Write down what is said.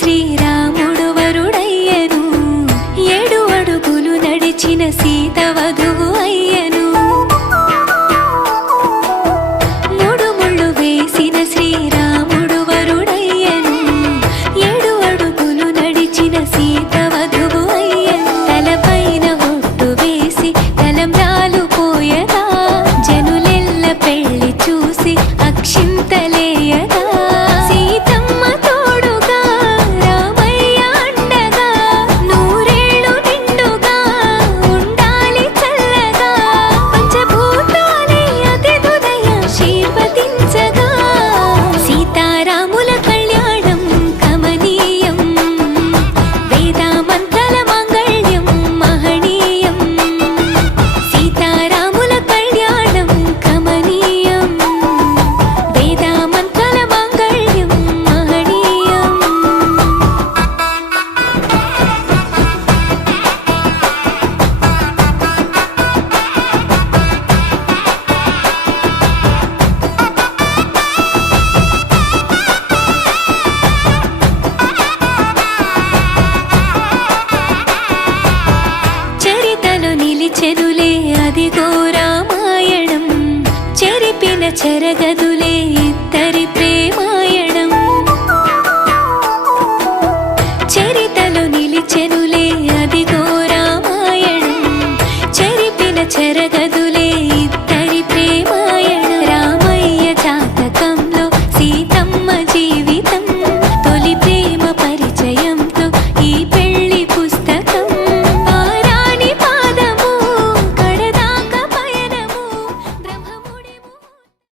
శ్రీరాముడు వరుడయ్యను, 7 అడుగులు నడిచిన సీత వధువు అయ్యను. 3 ముళ్ళు వేసిన శ్రీరాముడు వరుడయ్యను, 7 అడుగులు నడిచిన సీత వధువు అయ్యను. తలపైన ఒట్టు వేసి తలంబ్రాలు పోయగా, జనులెల్ల పెళ్లి చూసి అక్షింతలేయగా, చెరులే అదిగో రామాయణం, చెరిపిన చెరగదులే ఇద్దరి ప్రేమాయణం. చరితలో నిలిచెనులే అదిగో రామాయణం, చెరిపిన చెరగదులే